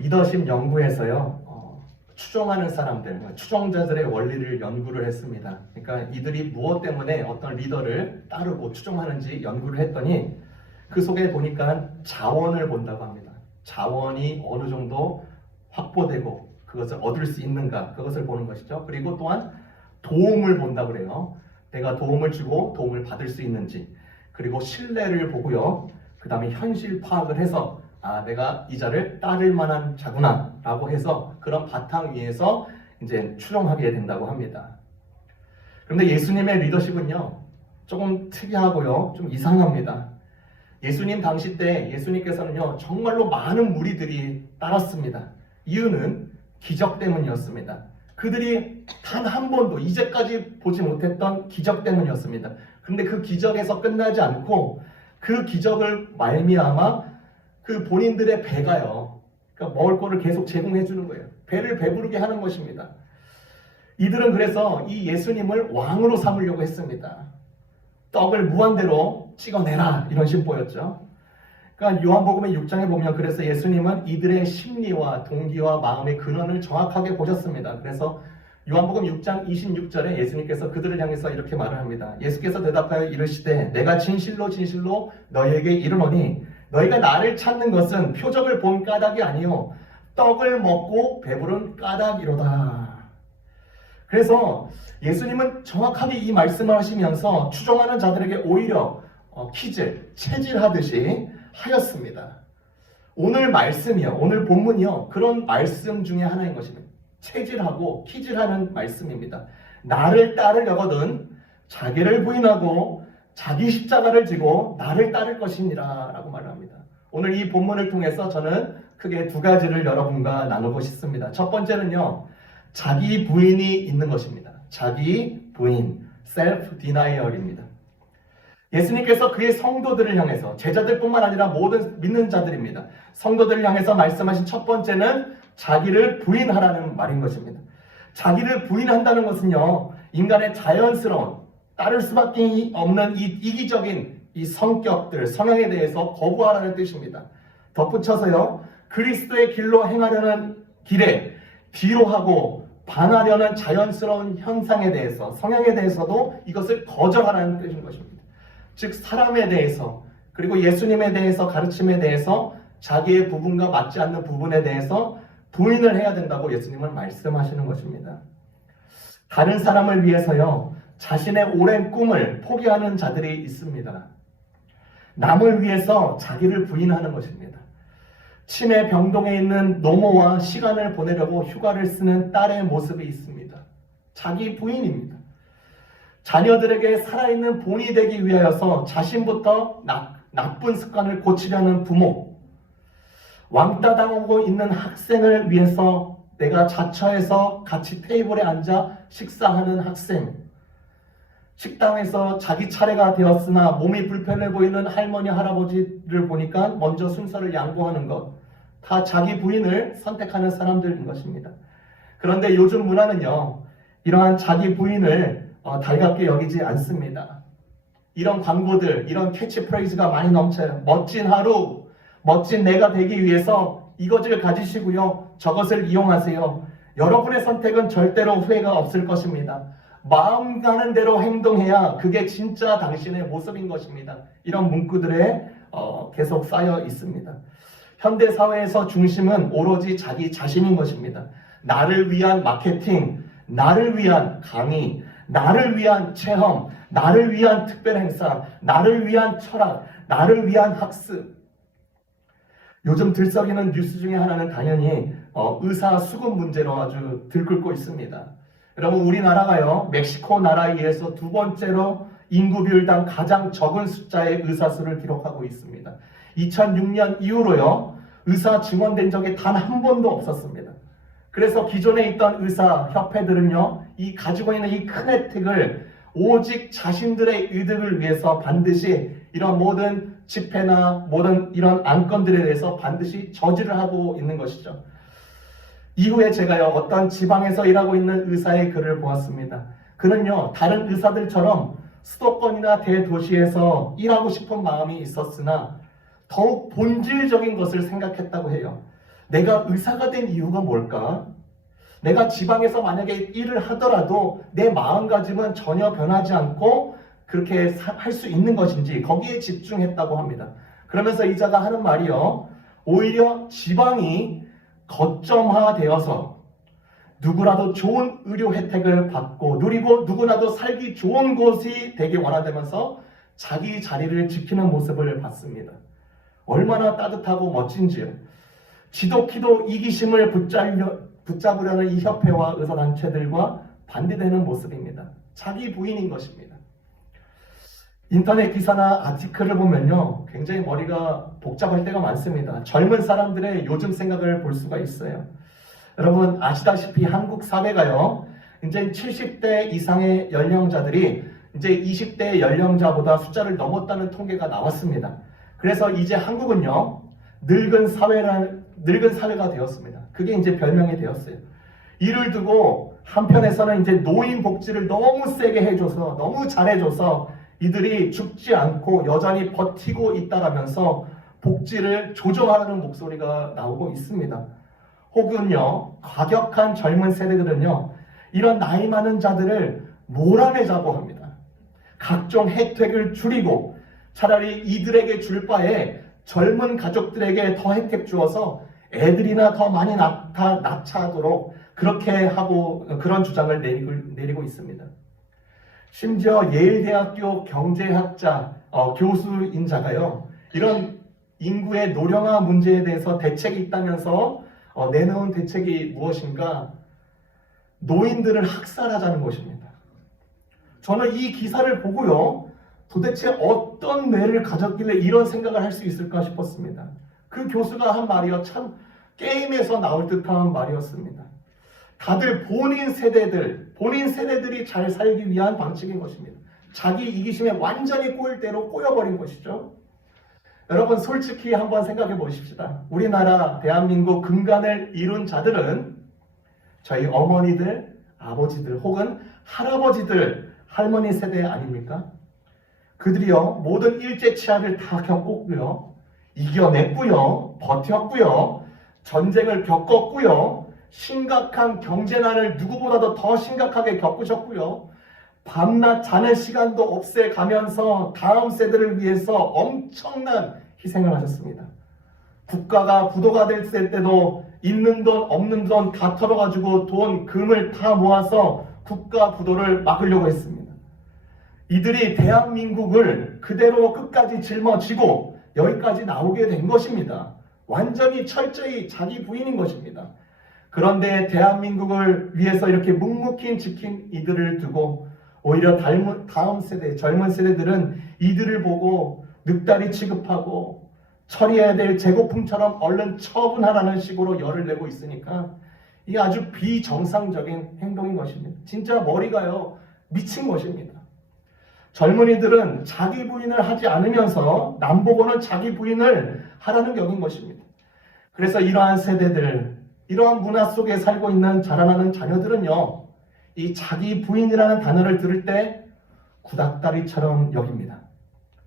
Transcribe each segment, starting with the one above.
리더십 연구에서요, 추종하는 사람들, 추종자들의 원리를 연구를 했습니다. 그러니까 이들이 무엇 때문에 어떤 리더를 따르고 추종하는지 연구를 했더니 그 속에 보니까 자원을 본다고 합니다. 자원이 어느 정도 확보되고 그것을 얻을 수 있는가, 그것을 보는 것이죠. 그리고 또한 도움을 본다고 그래요. 내가 도움을 주고 도움을 받을 수 있는지, 그리고 신뢰를 보고요. 그 다음에 현실 파악을 해서 내가 이 자를 따를 만한 자구나 라고 해서 그런 바탕 위에서 이제 추종하게 된다고 합니다. 그런데 예수님의 리더십은요, 조금 특이하고요, 좀 이상합니다. 예수님 당시 때 예수님께서는요, 정말로 많은 무리들이 따랐습니다. 이유는 기적 때문이었습니다. 그들이 단 한 번도 이제까지 보지 못했던 기적 때문이었습니다. 그런데 그 기적에서 끝나지 않고 그 기적을 말미암아 그 본인들의 배가요, 그러니까 먹을 거를 계속 제공해 주는 거예요. 배를 배부르게 하는 것입니다. 이들은 그래서 이 예수님을 왕으로 삼으려고 했습니다. 떡을 무한대로 찍어내라, 이런 심보였죠. 그러니까 요한복음의 6장에 보면 그래서 예수님은 이들의 심리와 동기와 마음의 근원을 정확하게 보셨습니다. 그래서 요한복음 6장 26절에 예수님께서 그들을 향해서 이렇게 말을 합니다. 예수께서 대답하여 이르시되 내가 진실로 진실로 너희에게 이르노니 너희가 나를 찾는 것은 표적을 본 까닭이 아니요 떡을 먹고 배부른 까닭이로다. 그래서 예수님은 정확하게 이 말씀을 하시면서 추종하는 자들에게 오히려 체질하듯이 하였습니다. 오늘 말씀이요, 오늘 본문이요, 그런 말씀 중에 하나인 것입니다. 체질하고 키질하는 말씀입니다. 나를 따르려거든 자기를 부인하고 자기 십자가를 지고 나를 따를 것이니라 라고 말합니다. 오늘 이 본문을 통해서 저는 크게 두 가지를 여러분과 나누고 싶습니다. 첫 번째는요, 자기 부인이 있는 것입니다. 자기 부인, self denial입니다. 예수님께서 그의 성도들을 향해서, 제자들뿐만 아니라 모든 믿는 자들입니다. 성도들을 향해서 말씀하신 첫 번째는 자기를 부인하라는 말인 것입니다. 자기를 부인한다는 것은요, 인간의 자연스러운, 따를 수밖에 없는 이 이기적인 이 성격들, 성향에 대해서 거부하라는 뜻입니다. 덧붙여서요, 그리스도의 길로 행하려는 길에 뒤로 하고 반하려는 자연스러운 현상에 대해서, 성향에 대해서도 이것을 거절하라는 뜻인 것입니다. 즉 사람에 대해서, 그리고 예수님에 대해서, 가르침에 대해서, 자기의 부분과 맞지 않는 부분에 대해서 부인을 해야 된다고 예수님은 말씀하시는 것입니다. 다른 사람을 위해서요, 자신의 오랜 꿈을 포기하는 자들이 있습니다. 남을 위해서 자기를 부인하는 것입니다. 치매 병동에 있는 노모와 시간을 보내려고 휴가를 쓰는 딸의 모습이 있습니다. 자기 부인입니다. 자녀들에게 살아있는 본이 되기 위하여서 자신부터 나쁜 습관을 고치려는 부모, 왕따 당하고 있는 학생을 위해서 내가 자처해서 같이 테이블에 앉아 식사하는 학생, 식당에서 자기 차례가 되었으나 몸이 불편해 보이는 할머니, 할아버지를 보니까 먼저 순서를 양보하는 것, 다 자기 부인을 선택하는 사람들인 것입니다. 그런데 요즘 문화는요, 이러한 자기 부인을 달갑게 여기지 않습니다. 이런 광고들, 이런 캐치프레이즈가 많이 넘쳐요. 멋진 하루, 멋진 내가 되기 위해서 이것을 가지시고요, 저것을 이용하세요. 여러분의 선택은 절대로 후회가 없을 것입니다. 마음 가는 대로 행동해야 그게 진짜 당신의 모습인 것입니다. 이런 문구들에 계속 쌓여 있습니다. 현대 사회에서 중심은 오로지 자기 자신인 것입니다. 나를 위한 마케팅, 나를 위한 강의, 나를 위한 체험, 나를 위한 특별 행사, 나를 위한 철학, 나를 위한 학습. 요즘 들썩이는 뉴스 중에 하나는 당연히 의사 수급 문제로 아주 들끓고 있습니다. 여러분, 우리나라가요, 멕시코 나라에 의해서 두 번째로 인구 비율당 가장 적은 숫자의 의사 수를 기록하고 있습니다. 2006년 이후로요, 의사 증원된 적이 단 한 번도 없었습니다. 그래서 기존에 있던 의사 협회들은요, 이 가지고 있는 이 큰 혜택을 오직 자신들의 이득을 위해서 반드시 이런 모든 집회나 모든 이런 안건들에 대해서 반드시 저지를 하고 있는 것이죠. 이후에 제가요, 어떤 지방에서 일하고 있는 의사의 글을 보았습니다. 그는요, 다른 의사들처럼 수도권이나 대도시에서 일하고 싶은 마음이 있었으나 더욱 본질적인 것을 생각했다고 해요. 내가 의사가 된 이유가 뭘까? 내가 지방에서 만약에 일을 하더라도 내 마음가짐은 전혀 변하지 않고 그렇게 할 수 있는 것인지 거기에 집중했다고 합니다. 그러면서 이자가 하는 말이요. 오히려 지방이 거점화되어서 누구라도 좋은 의료 혜택을 받고 누리고 누구라도 살기 좋은 곳이 되길 원하면서 자기 자리를 지키는 모습을 봤습니다. 얼마나 따뜻하고 멋진지요. 지독히도 이기심을 붙잡으려는 이 협회와 의사단체들과 반대되는 모습입니다. 자기 부인인 것입니다. 인터넷 기사나 아티클을 보면요, 굉장히 머리가 복잡할 때가 많습니다. 젊은 사람들의 요즘 생각을 볼 수가 있어요. 여러분 아시다시피 한국 사회가요, 이제 70대 이상의 연령자들이 이제 20대 연령자보다 숫자를 넘었다는 통계가 나왔습니다. 그래서 이제 한국은요, 늙은 사회가 되었습니다. 그게 이제 별명이 되었어요. 이를 두고 한편에서는 이제 노인 복지를 너무 세게 해줘서, 너무 잘해줘서 이들이 죽지 않고 여전히 버티고 있다라면서 복지를 조정하는 목소리가 나오고 있습니다. 혹은요, 과격한 젊은 세대들은요, 이런 나이 많은 자들을 몰아내자고 합니다. 각종 혜택을 줄이고 차라리 이들에게 줄 바에 젊은 가족들에게 더 혜택 주어서 애들이나 더 많이 낳자도록 그렇게 하고 그런 주장을 내리고 있습니다. 심지어 예일대학교 경제학자 교수인자가요, 이런 인구의 노령화 문제에 대해서 대책이 있다면서 내놓은 대책이 무엇인가? 노인들을 학살하자는 것입니다. 저는 이 기사를 보고요, 도대체 어떤 뇌를 가졌길래 이런 생각을 할 수 있을까 싶었습니다. 그 교수가 한 말이요, 참 게임에서 나올 듯한 말이었습니다. 다들 본인 세대들이 잘 살기 위한 방식인 것입니다. 자기 이기심에 완전히 꼬일 대로 꼬여버린 것이죠. 여러분 솔직히 한번 생각해 보십시다. 우리나라 대한민국 근간을 이룬 자들은 저희 어머니들, 아버지들 혹은 할아버지들, 할머니 세대 아닙니까? 그들이요, 모든 일제치하를 다 겪었고요, 이겨냈고요, 버텼고요, 전쟁을 겪었고요, 심각한 경제난을 누구보다도 더 심각하게 겪으셨고요, 밤낮 자는 시간도 없애가면서 다음 세대를 위해서 엄청난 희생을 하셨습니다. 국가가 부도가 될 때도 있는 돈 없는 돈 다 털어가지고 돈 금을 다 모아서 국가 부도를 막으려고 했습니다. 이들이 대한민국을 그대로 끝까지 짊어지고 여기까지 나오게 된 것입니다. 완전히 철저히 자기 부인인 것입니다. 그런데 대한민국을 위해서 이렇게 묵묵히 지킨 이들을 두고 오히려 다음 세대, 젊은 세대들은 이들을 보고 늑다리 취급하고 처리해야 될 재고품처럼 얼른 처분하라는 식으로 열을 내고 있으니까 이게 아주 비정상적인 행동인 것입니다. 진짜 머리가요, 미친 것입니다. 젊은이들은 자기 부인을 하지 않으면서 남 보고는 자기 부인을 하라는 격인 것입니다. 그래서 이러한 세대들, 이러한 문화 속에 살고 있는 자라나는 자녀들은요, 이 자기 부인이라는 단어를 들을 때 구닥다리처럼 여깁니다.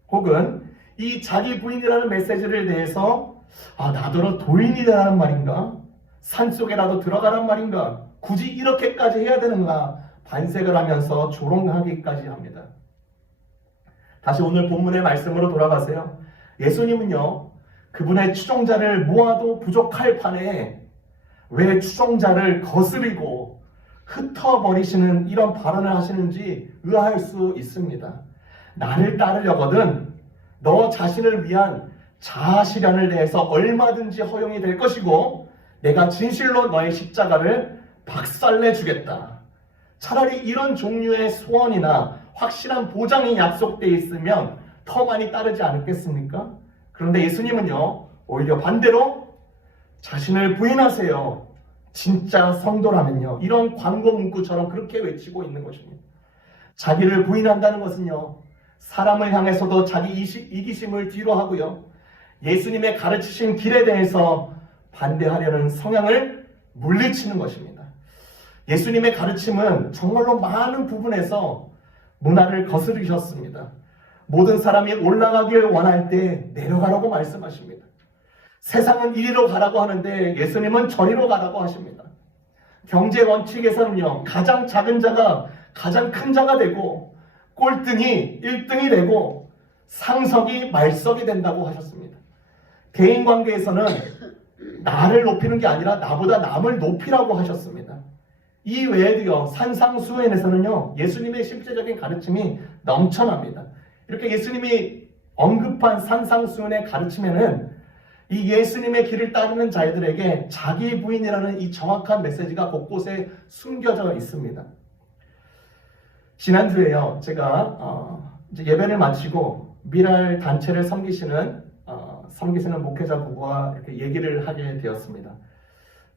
혹은 이 자기 부인이라는 메시지를 대해서 나더러 도인이라는 말인가? 산속에라도 들어가란 말인가? 굳이 이렇게까지 해야 되는가? 반색을 하면서 조롱하기까지 합니다. 다시 오늘 본문의 말씀으로 돌아가세요. 예수님은요, 그분의 추종자를 모아도 부족할 판에 왜 추종자를 거스리고 흩어버리시는 이런 발언을 하시는지 의아할 수 있습니다. 나를 따르려거든 너 자신을 위한 자아실현을 내서 얼마든지 허용이 될 것이고 내가 진실로 너의 십자가를 박살내 주겠다. 차라리 이런 종류의 소원이나 확실한 보장이 약속되어 있으면 더 많이 따르지 않겠습니까? 그런데 예수님은요, 오히려 반대로 자신을 부인하세요. 진짜 성도라면요, 이런 광고 문구처럼 그렇게 외치고 있는 것입니다. 자기를 부인한다는 것은요, 사람을 향해서도 자기 이기심을 뒤로 하고요, 예수님의 가르치신 길에 대해서 반대하려는 성향을 물리치는 것입니다. 예수님의 가르침은 정말로 많은 부분에서 문화를 거스르셨습니다. 모든 사람이 올라가길 원할 때 내려가라고 말씀하십니다. 세상은 이리로 가라고 하는데 예수님은 저리로 가라고 하십니다. 경제 원칙에서는요, 가장 작은 자가 가장 큰 자가 되고 꼴등이 1등이 되고 상석이 말석이 된다고 하셨습니다. 개인 관계에서는 나를 높이는 게 아니라 나보다 남을 높이라고 하셨습니다. 이 외에도요, 산상수훈에서는요, 예수님의 실제적인 가르침이 넘쳐납니다. 이렇게 예수님이 언급한 산상수훈의 가르침에는 이 예수님의 길을 따르는 자들에게 자기 부인이라는 이 정확한 메시지가 곳곳에 숨겨져 있습니다. 지난주에요, 제가 이제 예배를 마치고 미랄 단체를 섬기시는 목회자 부부와 이렇게 얘기를 하게 되었습니다.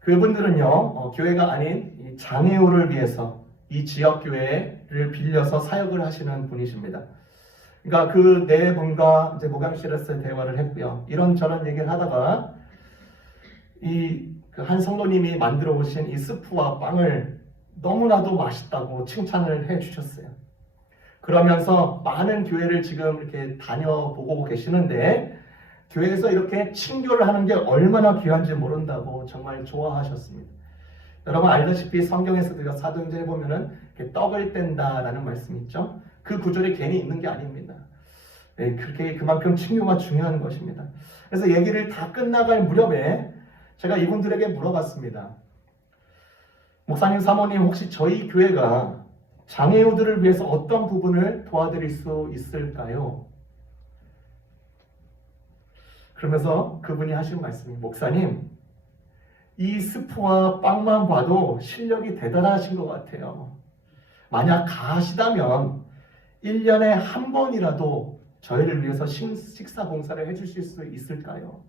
그분들은요, 교회가 아닌 이 장애우를 위해서 이 지역 교회를 빌려서 사역을 하시는 분이십니다. 그러니까 그 네 분과 이제 목양실에서 대화를 했고요. 이런저런 얘기를 하다가 그 한 성도님이 만들어 오신 이 스프와 빵을 너무나도 맛있다고 칭찬을 해 주셨어요. 그러면서 많은 교회를 지금 이렇게 다녀보고 계시는데 교회에서 이렇게 친교를 하는 게 얼마나 귀한지 모른다고 정말 좋아하셨습니다. 여러분 알다시피 성경에서도 사도행전에 보면은 떡을 뗀다라는 말씀이 있죠. 그 구절이 괜히 있는 게 아닙니다. 네, 그만큼 친교가 중요한 것입니다. 그래서 얘기를 다 끝나갈 무렵에 제가 이분들에게 물어봤습니다. 목사님, 사모님, 혹시 저희 교회가 장애우들을 위해서 어떤 부분을 도와드릴 수 있을까요? 그러면서 그분이 하신 말씀이, 목사님, 이 스프와 빵만 봐도 실력이 대단하신 것 같아요. 만약 가시다면 1년에 한 번이라도 저희를 위해서 식사 봉사를 해주실 수 있을까요?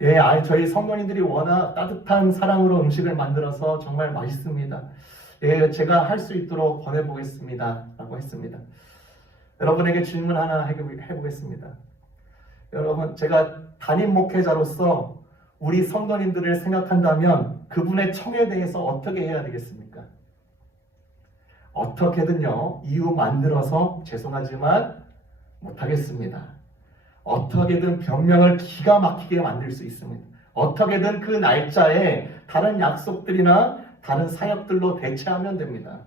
예, 저희 성도님들이 워낙 따뜻한 사랑으로 음식을 만들어서 정말 맛있습니다. 예, 제가 할 수 있도록 권해보겠습니다. 라고 했습니다. 여러분에게 질문 하나 해보겠습니다. 여러분, 제가 담임 목회자로서 우리 성도님들을 생각한다면 그분의 청에 대해서 어떻게 해야 되겠습니까? 어떻게든요, 이유 만들어서 죄송하지만 못하겠습니다. 어떻게든 변명을 기가 막히게 만들 수 있습니다. 어떻게든 그 날짜에 다른 약속들이나 다른 사역들로 대체하면 됩니다.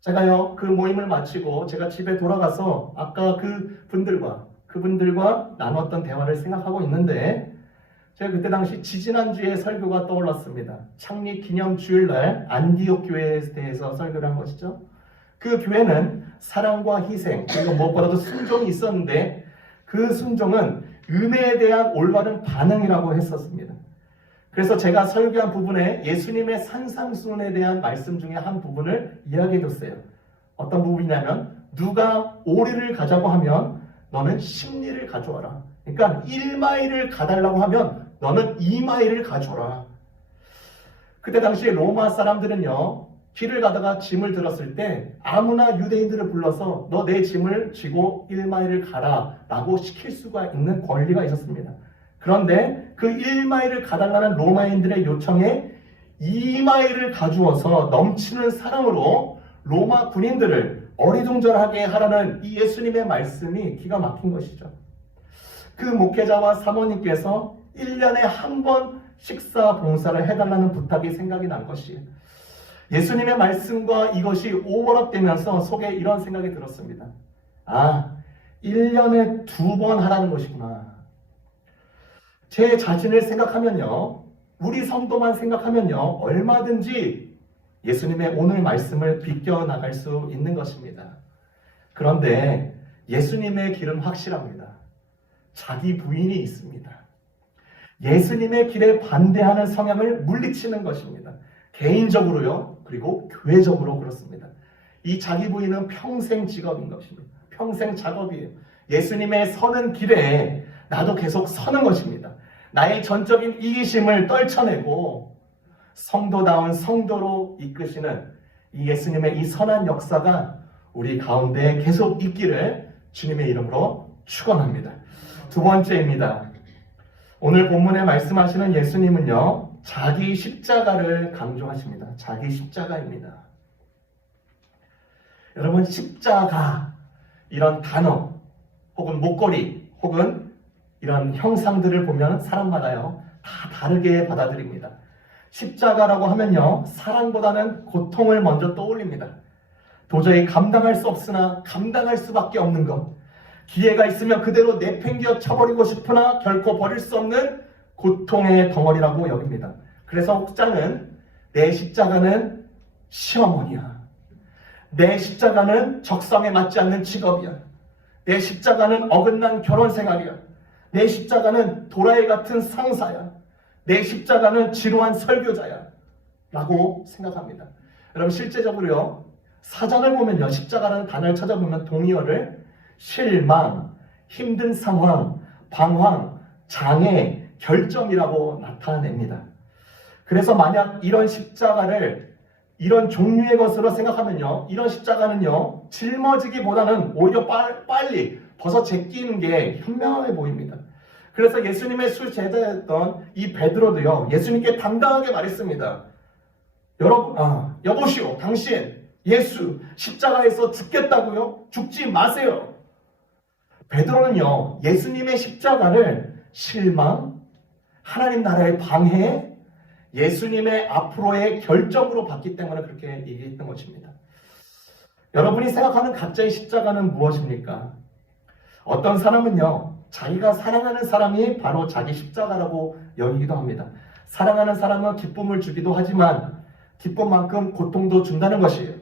제가요, 그 모임을 마치고 제가 집에 돌아가서 아까 그분들과 나눴던 대화를 생각하고 있는데 제가 그때 당시 지지난주에 설교가 떠올랐습니다. 창립 기념 주일날 안디옥 교회에 대해서 설교를 한 것이죠. 그 교회는 사랑과 희생, 그리고 무엇보다도 순종이 있었는데 그 순종은 은혜에 대한 올바른 반응이라고 했었습니다. 그래서 제가 설교한 부분에 예수님의 산상수훈에 대한 말씀 중에 한 부분을 이야기해 줬어요. 어떤 부분이냐면 누가 오리를 가자고 하면 너는 10리를 가져와라. 그러니까 1마일을 가달라고 하면 너는 2마일을 가져라. 그때 당시에 로마 사람들은요, 길을 가다가 짐을 들었을 때 아무나 유대인들을 불러서 너 내 짐을 쥐고 1마일을 가라 라고 시킬 수가 있는 권리가 있었습니다. 그런데 그 1마일을 가달라는 로마인들의 요청에 2마일을 가주어서 넘치는 사랑으로 로마 군인들을 어리둥절하게 하라는 이 예수님의 말씀이 기가 막힌 것이죠. 그 목회자와 사모님께서 1년에 한 번 식사 봉사를 해달라는 부탁이 생각이 난 것이에요. 예수님의 말씀과 이것이 오버랩되면서 속에 이런 생각이 들었습니다. 1년에 2번 하라는 것이구나. 제 자신을 생각하면요, 우리 성도만 생각하면요, 얼마든지 예수님의 오늘 말씀을 비껴나갈 수 있는 것입니다. 그런데 예수님의 길은 확실합니다. 자기 부인이 있습니다. 예수님의 길에 반대하는 성향을 물리치는 것입니다. 개인적으로요, 그리고 교회적으로 그렇습니다. 이 자기 부인은 평생 직업인 것입니다. 평생 작업이에요. 예수님의 서는 길에 나도 계속 서는 것입니다. 나의 전적인 이기심을 떨쳐내고 성도다운 성도로 이끄시는 이 예수님의 이 선한 역사가 우리 가운데 계속 있기를 주님의 이름으로 축원합니다. 두 번째입니다. 오늘 본문에 말씀하시는 예수님은요, 자기 십자가를 강조하십니다. 자기 십자가입니다. 여러분, 십자가 이런 단어 혹은 목걸이 혹은 이런 형상들을 보면 사람마다요 다 다르게 받아들입니다. 십자가라고 하면요 사랑보다는 고통을 먼저 떠올립니다. 도저히 감당할 수 없으나 감당할 수밖에 없는 것, 기회가 있으면 그대로 내팽겨 쳐버리고 싶으나 결코 버릴 수 없는 고통의 덩어리라고 여깁니다. 그래서 혹자는 내 십자가는 시어머니야, 내 십자가는 적성에 맞지 않는 직업이야, 내 십자가는 어긋난 결혼 생활이야, 내 십자가는 도라이 같은 상사야, 내 십자가는 지루한 설교자야 라고 생각합니다. 여러분 실제적으로요 사전을 보면요 십자가라는 단어를 찾아보면 동의어를 실망, 힘든 상황, 방황, 장애, 결점이라고 나타냅니다. 그래서 만약 이런 십자가를 이런 종류의 것으로 생각하면요 이런 십자가는요 짊어지기보다는 오히려 빨리 벗어 제끼는 게 현명해 보입니다. 그래서 예수님의 수제자였던 이 베드로도요 예수님께 당당하게 말했습니다. 여보시오, 당신 예수 십자가에서 죽겠다고요? 죽지 마세요. 베드로는요 예수님의 십자가를 실망, 하나님 나라의 방해, 예수님의 앞으로의 결정으로 봤기 때문에 그렇게 얘기했던 것입니다. 여러분이 생각하는 각자의 십자가는 무엇입니까? 어떤 사람은요 자기가 사랑하는 사람이 바로 자기 십자가라고 여기기도 합니다. 사랑하는 사람은 기쁨을 주기도 하지만 기쁨만큼 고통도 준다는 것이에요.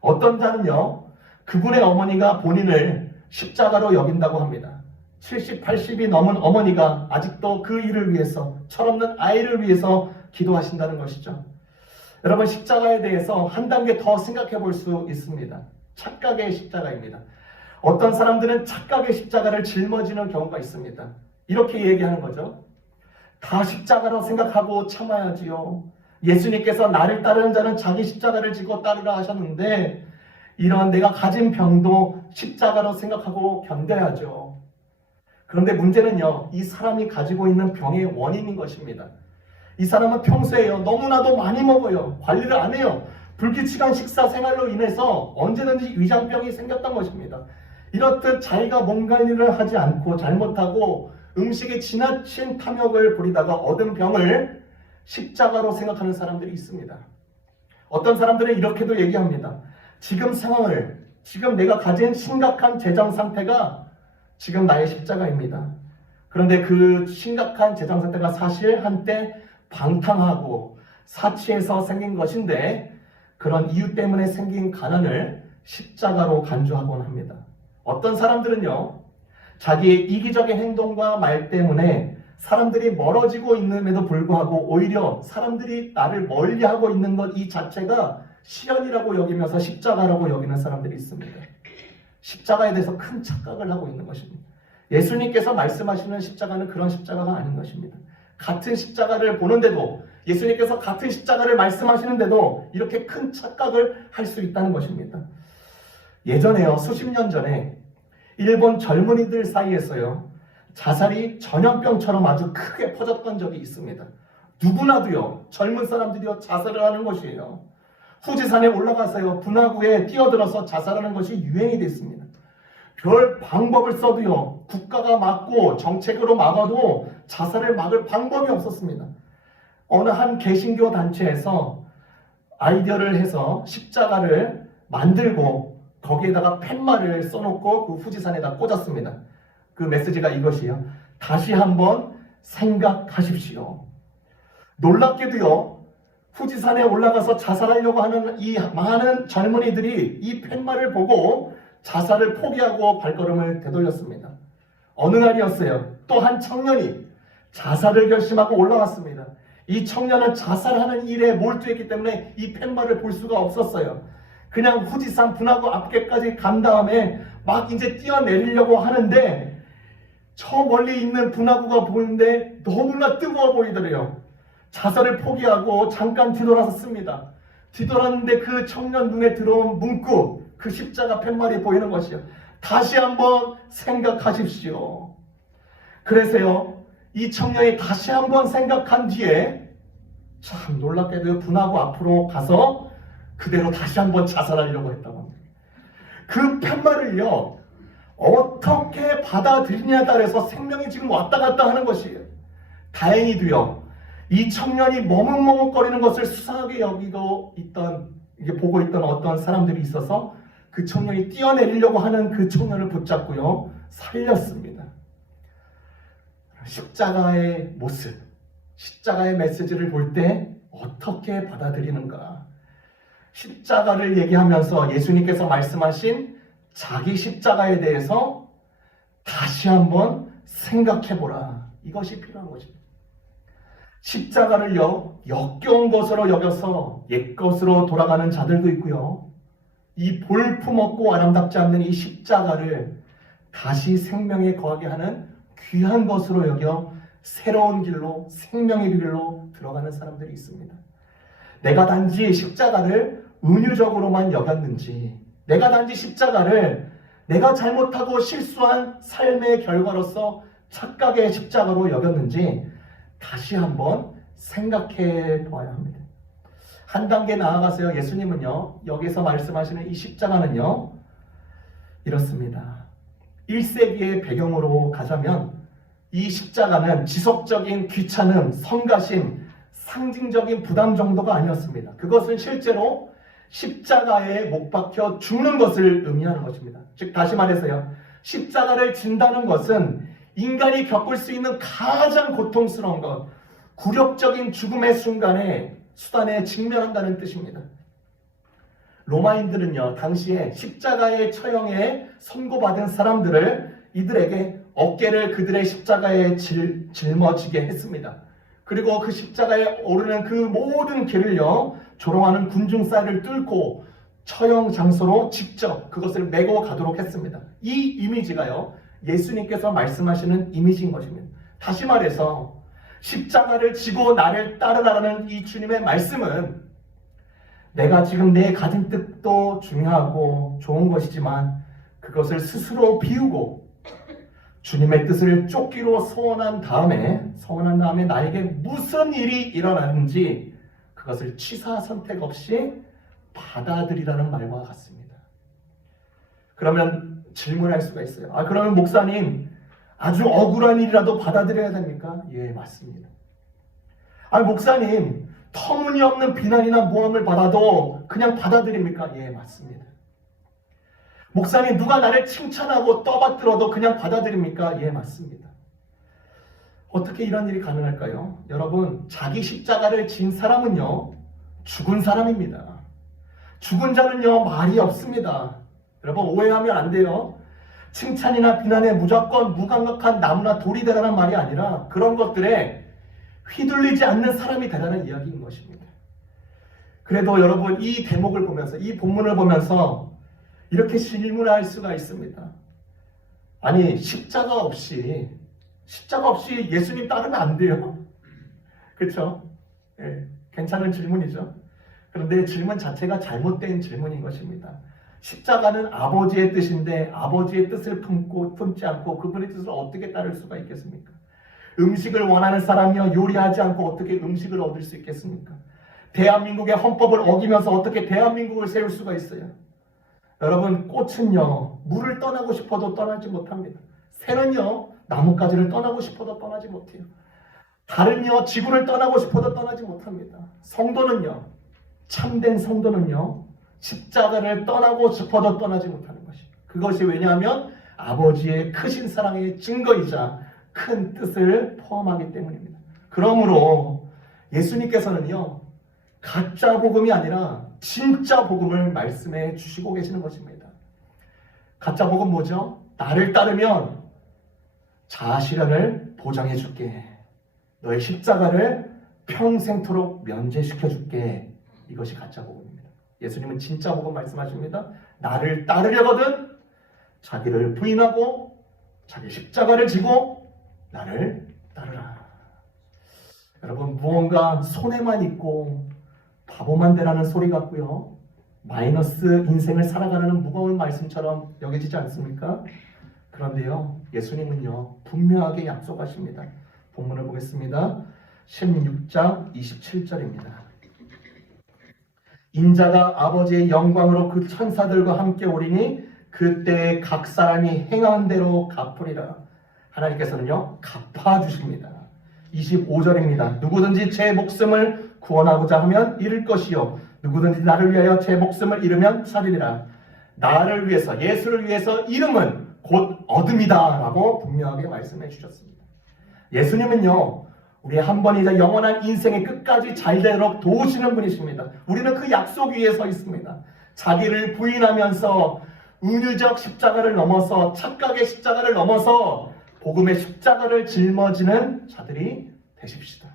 어떤 자는요 그분의 어머니가 본인을 십자가로 여긴다고 합니다. 70, 80이 넘은 어머니가 아직도 그 일을 위해서, 철없는 아이를 위해서 기도하신다는 것이죠. 여러분 십자가에 대해서 한 단계 더 생각해 볼 수 있습니다. 착각의 십자가입니다. 어떤 사람들은 착각의 십자가를 짊어지는 경우가 있습니다. 이렇게 얘기하는 거죠. 다 십자가로 생각하고 참아야지요. 예수님께서 나를 따르는 자는 자기 십자가를 지고 따르라 하셨는데 이런 내가 가진 병도 십자가로 생각하고 견뎌야죠. 그런데 문제는요 이 사람이 가지고 있는 병의 원인인 것입니다. 이 사람은 평소에요 너무나도 많이 먹어요. 관리를 안 해요. 불규칙한 식사 생활로 인해서 언제든지 위장병이 생겼던 것입니다. 이렇듯 자기가 몸 관리를 하지 않고 잘못하고 음식에 지나친 탐욕을 부리다가 얻은 병을 십자가로 생각하는 사람들이 있습니다. 어떤 사람들은 이렇게도 얘기합니다. 지금 내가 가진 심각한 재정 상태가 지금 나의 십자가입니다. 그런데 그 심각한 재정 상태가 사실 한때 방탕하고 사치해서 생긴 것인데 그런 이유 때문에 생긴 가난을 십자가로 간주하곤 합니다. 어떤 사람들은요 자기의 이기적인 행동과 말 때문에 사람들이 멀어지고 있음에도 불구하고 오히려 사람들이 나를 멀리하고 있는 것 이 자체가 시련이라고 여기면서 십자가라고 여기는 사람들이 있습니다. 십자가에 대해서 큰 착각을 하고 있는 것입니다. 예수님께서 말씀하시는 십자가는 그런 십자가가 아닌 것입니다. 같은 십자가를 보는데도 예수님께서 같은 십자가를 말씀하시는데도 이렇게 큰 착각을 할 수 있다는 것입니다. 예전에요 수십 년 전에 일본 젊은이들 사이에서요 자살이 전염병처럼 아주 크게 퍼졌던 적이 있습니다. 누구나도요 젊은 사람들이요 자살을 하는 것이에요. 후지산에 올라가서요 분화구에 뛰어들어서 자살하는 것이 유행이 됐습니다. 별 방법을 써도요 국가가 막고 정책으로 막아도 자살을 막을 방법이 없었습니다. 어느 한 개신교 단체에서 아이디어를 해서 십자가를 만들고 거기에다가 팻말을 써놓고 그 후지산에다 꽂았습니다. 그 메시지가 이것이에요. 다시 한번 생각하십시오. 놀랍게도요 후지산에 올라가서 자살하려고 하는 이 많은 젊은이들이 이 팻말을 보고 자살을 포기하고 발걸음을 되돌렸습니다. 어느 날이었어요. 또 한 청년이 자살을 결심하고 올라왔습니다. 이 청년은 자살하는 일에 몰두했기 때문에 이 팻말을 볼 수가 없었어요. 그냥 후지산 분화구 앞에까지 간 다음에 막 이제 뛰어내리려고 하는데 저 멀리 있는 분화구가 보이는데 너무나 뜨거워 보이더래요. 자살을 포기하고 잠깐 뒤돌아섰습니다. 뒤돌았는데 그 청년 눈에 들어온 문구, 그 십자가 팻말이 보이는 것이요. 다시 한번 생각하십시오. 그래서요, 이 청년이 다시 한번 생각한 뒤에 참 놀랍게도 분하고 앞으로 가서 그대로 다시 한번 자살하려고 했다고 합니다. 그 팻말을요, 어떻게 받아들이냐에 따라서 생명이 지금 왔다 갔다 하는 것이에요. 다행히도요, 이 청년이 머뭇머뭇거리는 것을 수상하게 여기고 있던, 이게 보고 있던 어떤 사람들이 있어서 그 청년이 뛰어내리려고 하는 그 청년을 붙잡고요, 살렸습니다. 십자가의 모습, 십자가의 메시지를 볼 때 어떻게 받아들이는가? 십자가를 얘기하면서 예수님께서 말씀하신 자기 십자가에 대해서 다시 한번 생각해보라. 이것이 필요한 것입니다. 십자가를 역겨운 것으로 여겨서 옛것으로 돌아가는 자들도 있고요. 이 볼품없고 아름답지 않는 이 십자가를 다시 생명에 거하게 하는 귀한 것으로 여겨 새로운 길로, 생명의 길로 들어가는 사람들이 있습니다. 내가 단지 십자가를 은유적으로만 여겼는지, 내가 단지 십자가를 내가 잘못하고 실수한 삶의 결과로서 착각의 십자가로 여겼는지 다시 한번 생각해 보아야 합니다. 한 단계 나아가서요, 예수님은요, 여기서 말씀하시는 이 십자가는요, 이렇습니다. 1세기의 배경으로 가자면 이 십자가는 지속적인 귀찮음, 성가심, 상징적인 부담 정도가 아니었습니다. 그것은 실제로 십자가에 못 박혀 죽는 것을 의미하는 것입니다. 즉 다시 말해서요, 십자가를 진다는 것은 인간이 겪을 수 있는 가장 고통스러운 것, 굴욕적인 죽음의 수단에 직면한다는 뜻입니다. 로마인들은요, 당시에 십자가의 처형에 선고받은 사람들을 이들에게 어깨를 그들의 십자가에 짊어지게 했습니다. 그리고 그 십자가에 오르는 그 모든 길을요, 조롱하는 군중사이를 뚫고 처형 장소로 직접 그것을 메고 가도록 했습니다. 이 이미지가요, 예수님께서 말씀하시는 이미지인 것입니다. 다시 말해서 십자가를 지고 나를 따르라는 이 주님의 말씀은 내가 지금 내 가진 뜻도 중요하고 좋은 것이지만 그것을 스스로 비우고 주님의 뜻을 쫓기로 소원한 다음에 나에게 무슨 일이 일어나는지 그것을 취사 선택 없이 받아들이라는 말과 같습니다. 그러면 질문할 수가 있어요. 그러면 목사님, 아주 억울한 일이라도 받아들여야 됩니까? 예, 맞습니다. 목사님, 터무니없는 비난이나 모함을 받아도 그냥 받아들입니까? 예, 맞습니다. 목사님, 누가 나를 칭찬하고 떠받들어도 그냥 받아들입니까? 예, 맞습니다. 어떻게 이런 일이 가능할까요? 여러분, 자기 십자가를 진 사람은요, 죽은 사람입니다. 죽은 자는요, 말이 없습니다. 여러분, 오해하면 안 돼요. 칭찬이나 비난에 무조건 무감각한 나무나 돌이 되라는 말이 아니라 그런 것들에 휘둘리지 않는 사람이 되라는 이야기인 것입니다. 그래도 여러분, 이 대목을 보면서, 이 본문을 보면서 이렇게 질문할 수가 있습니다. 아니, 십자가 없이 예수님 따르면 안 돼요. 그렇죠? 예, 괜찮은 질문이죠. 그런데 질문 자체가 잘못된 질문인 것입니다. 십자가는 아버지의 뜻인데 아버지의 뜻을 품지 않고 그분의 뜻을 어떻게 따를 수가 있겠습니까? 음식을 원하는 사람이요, 요리하지 않고 어떻게 음식을 얻을 수 있겠습니까? 대한민국의 헌법을 어기면서 어떻게 대한민국을 세울 수가 있어요? 여러분, 꽃은요, 물을 떠나고 싶어도 떠나지 못합니다. 새는요, 나뭇가지를 떠나고 싶어도 떠나지 못해요. 달은요, 지구를 떠나고 싶어도 떠나지 못합니다. 성도는요, 참된 성도는요, 십자가를 떠나고 싶어도 떠나지 못하는 것입니다. 그것이 왜냐하면 아버지의 크신 사랑의 증거이자 큰 뜻을 포함하기 때문입니다. 그러므로 예수님께서는요, 가짜 복음이 아니라 진짜 복음을 말씀해 주시고 계시는 것입니다. 가짜 복음 뭐죠? 나를 따르면 자아실현을 보장해 줄게. 너의 십자가를 평생토록 면제시켜 줄게. 이것이 가짜 복음입니다. 예수님은 진짜 복음 말씀하십니다. 나를 따르려거든 자기를 부인하고 자기 십자가를 지고 나를 따르라. 여러분, 무언가 손해만 있고 바보만 되라는 소리 같고요, 마이너스 인생을 살아가는 무거운 말씀처럼 여겨지지 않습니까? 그런데요, 예수님은요, 분명하게 약속하십니다. 본문을 보겠습니다. 16장 27절입니다. 인자가 아버지의 영광으로 그 천사들과 함께 오리니 그때 각 사람이 행한 대로 갚으리라. 하나님께서는요, 갚아주십니다. 25절입니다. 누구든지 제 목숨을 구원하고자 하면 잃을 것이요 누구든지 나를 위하여 제 목숨을 잃으면 살리리라. 나를 위해서, 예수를 위해서 잃음은 곧 얻음이다 라고 분명하게 말씀해 주셨습니다. 예수님은요, 우리 한 번이자 영원한 인생의 끝까지 잘 되도록 도우시는 분이십니다. 우리는 그 약속 위에 서 있습니다. 자기를 부인하면서 은유적 십자가를 넘어서 착각의 십자가를 넘어서 복음의 십자가를 짊어지는 자들이 되십시다.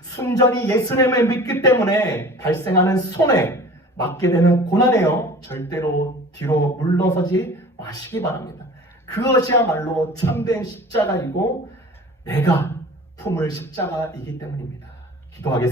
순전히 예수님을 믿기 때문에 발생하는 손해, 맞게 되는 고난에요, 절대로 뒤로 물러서지 마시기 바랍니다. 그것이야말로 참된 십자가이고 내가 품을 십자가이기 때문입니다. 기도하겠습니다.